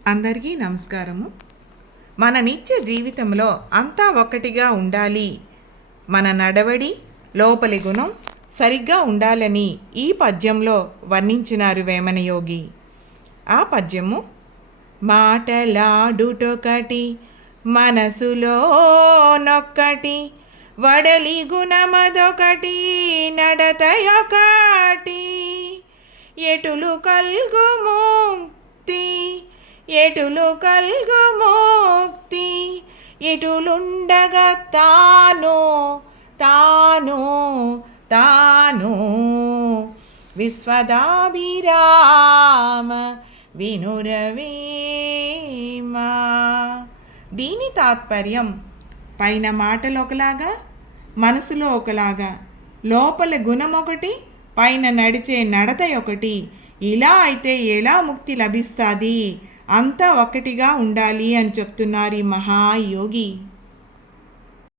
అందరికీ నమస్కారము. మన నిత్య జీవితంలో అంతా ఒక్కటిగా ఉండాలి, మన నడవడి లోపలి గుణం సరిగ్గా ఉండాలని ఈ పద్యంలో వర్ణించినారు వేమనయోగి. ఆ పద్యము: మాటలాడుటొకటి మనసులో నొక్కటి, వడలి గుణమదొకటి నడతయొకటి, ఎటులు కల్గు ముక్తి ఎటులు కల్గు ముక్తి, ఇటులుండగా తాను తాను తాను, విశ్వదాభిరామ వినురవేమ. దీని తాత్పర్యం, పైన మాటలు ఒకలాగా మనసులో ఒకలాగా, లోపల గుణం ఒకటి పైన నడిచే నడత ఒకటి. ఇలా అయితే ఎలా ముక్తి లభిస్తుంది? అంతా ఒక్కటిగా ఉండాలి అని చెప్తున్నారు ఈ మహాయోగి.